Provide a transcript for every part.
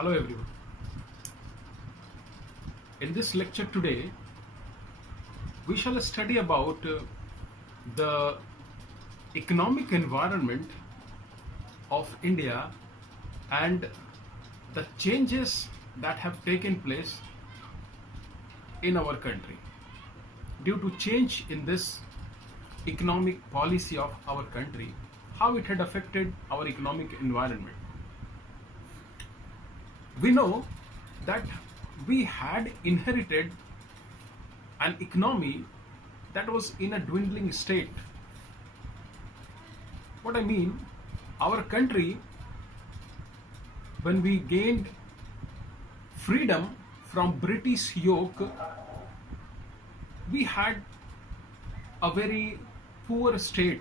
Hello everyone. In this lecture today, we shall study about the economic environment of India and the changes that have taken place in our country due to change in this economic policy of our country, how it had affected our economic environment. We know that we had inherited an economy that was in a dwindling state. What I mean, our country, when we gained freedom from British yoke, we had a very poor state.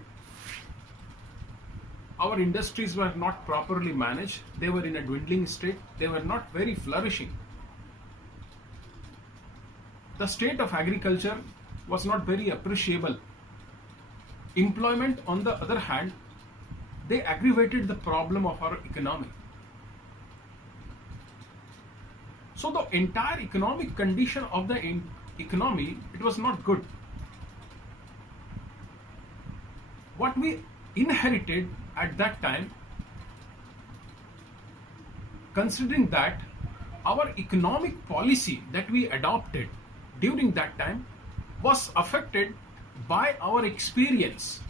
Our industries were not properly managed, they were in a dwindling state, they were not very flourishing. The state of agriculture was not very appreciable. Employment, on the other hand, they aggravated the problem of our economy. So the entire economic condition of the economy, it was not good. What we inherited at that time, considering that our economic policy that we adopted during that time was affected by our experience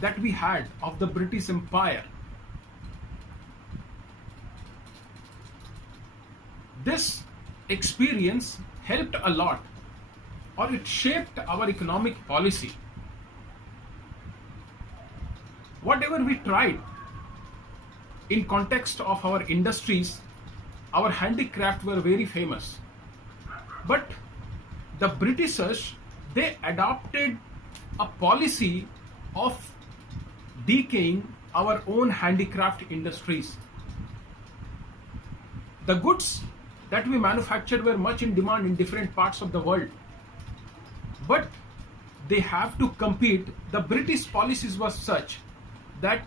that we had of the British Empire. This experience helped a lot, or it shaped our economic policy. Whatever we tried in context of our industries, our handicraft were very famous. But the Britishers, they adopted a policy of decaying our own handicraft industries. The goods that we manufactured were much in demand in different parts of the world. But they have to compete. The British policies were such that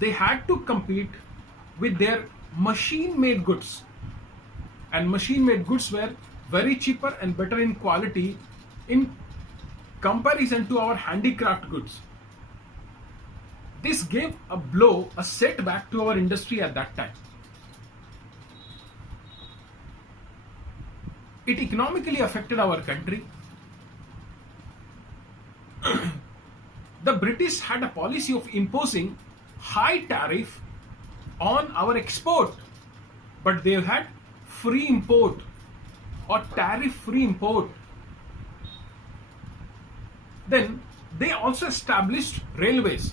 they had to compete with their machine-made goods. And machine-made goods were very cheaper and better in quality in comparison to our handicraft goods. This gave a blow, a setback to our industry at that time. It economically affected our country. The British had a policy of imposing high tariff on our export, but they had free import or tariff-free import. Then they also established railways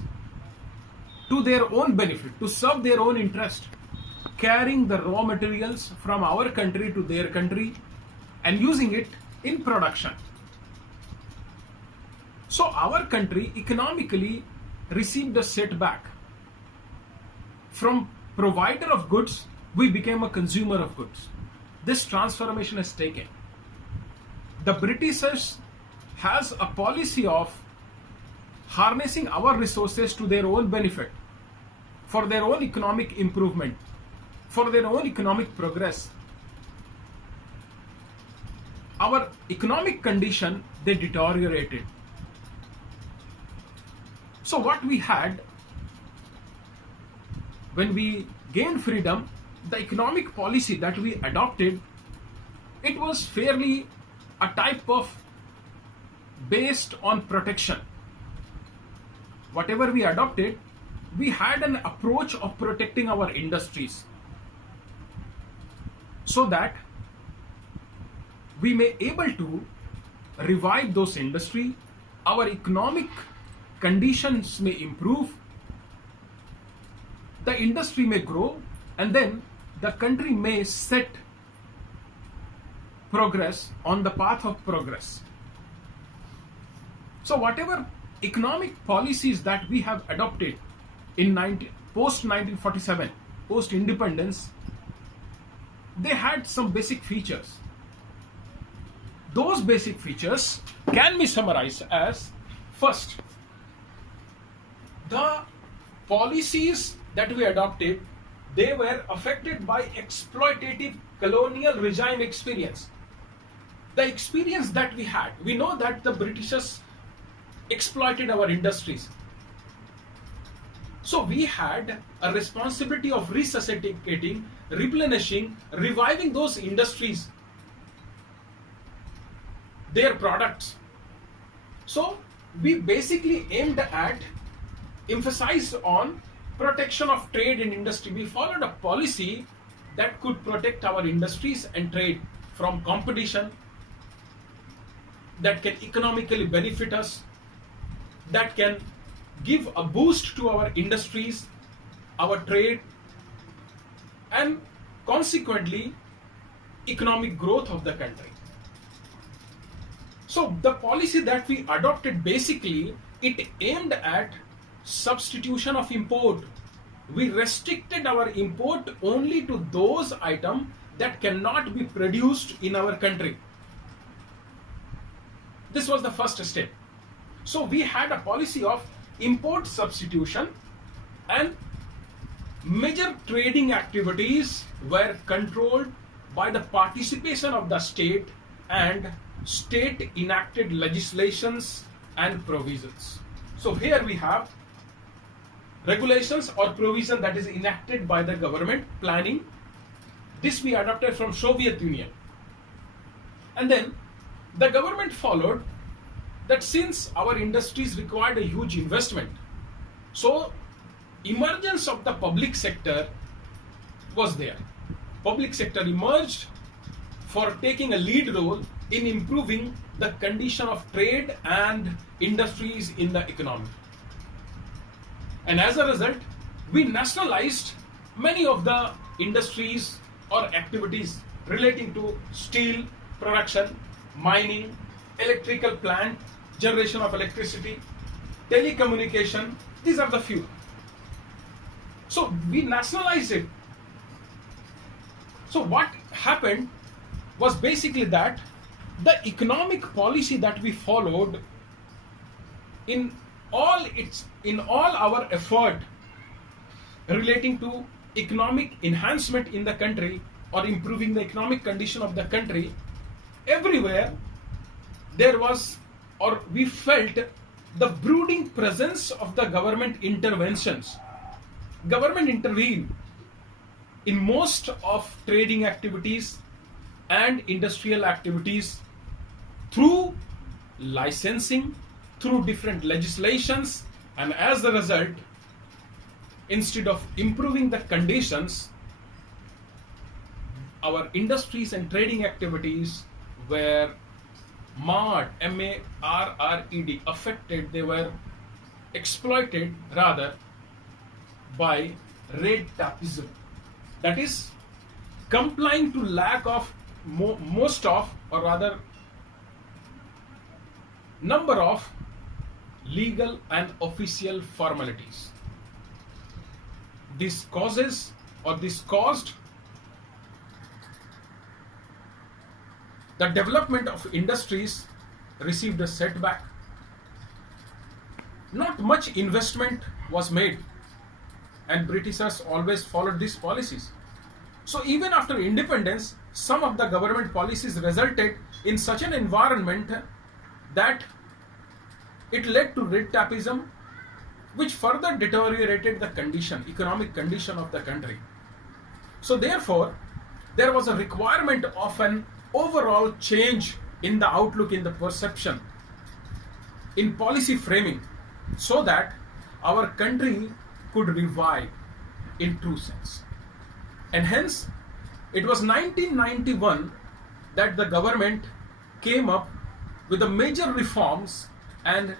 to their own benefit, to serve their own interest, carrying the raw materials from our country to their country and using it in production. So our country economically received a setback. From provider of goods, we became a consumer of goods. This transformation has taken. The Britishers has a policy of harnessing our resources to their own benefit, for their own economic improvement, for their own economic progress. Our economic condition, they deteriorated. So what we had when we gained freedom, the economic policy that we adopted, it was fairly a type of based on protection. Whatever we adopted, we had an approach of protecting our industries so that we may able to revive those industry, our economic conditions may improve, the industry may grow, and then the country may set progress on the path of progress. So whatever economic policies that we have adopted in post 1947, post independence, they had some basic features. Those basic features can be summarized as: first, the policies that we adopted, they were affected by exploitative colonial regime experience. The experience that we had, we know that the Britishers exploited our industries. So we had a responsibility of resuscitating, replenishing, reviving those industries, their products. So we basically aimed at, emphasized on protection of trade and industry. We followed a policy that could protect our industries and trade from competition, that can economically benefit us, that can give a boost to our industries, our trade, and consequently economic growth of the country. So the policy that we adopted, basically it aimed at substitution of import. We restricted our import only to those items that cannot be produced in our country. This was the first step. So we had a policy of import substitution, and major trading activities were controlled by the participation of the state and state enacted legislations and provisions. So here we have regulations or provision that is enacted by the government planning. This we adopted from Soviet Union. And then the government followed that since our industries required a huge investment, so emergence of the public sector was there. Public sector emerged for taking a lead role in improving the condition of trade and industries in the economy. And as a result, we nationalized many of the industries or activities relating to steel production, mining, electrical plant, generation of electricity, telecommunication. These are the few. So we nationalized it. So what happened was basically that the economic policy that we followed in all our effort relating to economic enhancement in the country or improving the economic condition of the country, everywhere there was, or we felt, the brooding presence of the government interventions. Government intervened in most of trading activities and industrial activities through licensing, through different legislations, and as a result, instead of improving the conditions, our industries and trading activities were marred, M-A-R-R-E-D, affected, they were exploited rather by red tapeism. That is, complying to lack of most of, or rather number of legal and official formalities. This caused the development of industries received a setback. Not much investment was made, and Britishers always followed these policies. So even after independence, some of the government policies resulted in such an environment that it led to red tapeism, which further deteriorated the economic condition of the country. So therefore, there was a requirement of an overall change in the outlook, in the perception, in policy framing, so that our country could revive in true sense. And hence, it was 1991 that the government came up with the major reforms and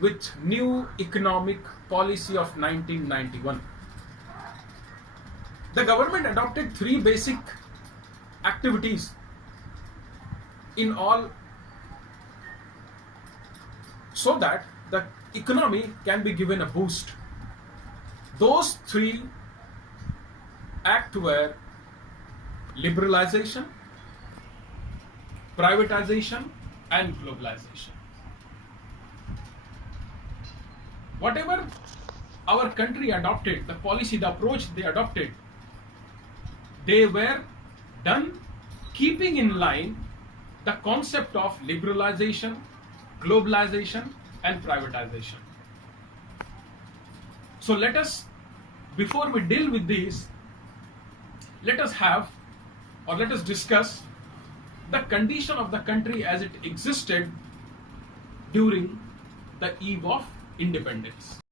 with new economic policy of 1991. The government adopted 3 basic activities in all, so that the economy can be given a boost. Those 3 acts were liberalization, privatization, and globalization. Whatever our country adopted, the policy, the approach they adopted, They were done keeping in line the concept of liberalization, globalization, and privatization. So let us, before we deal with these, let us have or let us discuss the condition of the country as it existed during the eve of independence.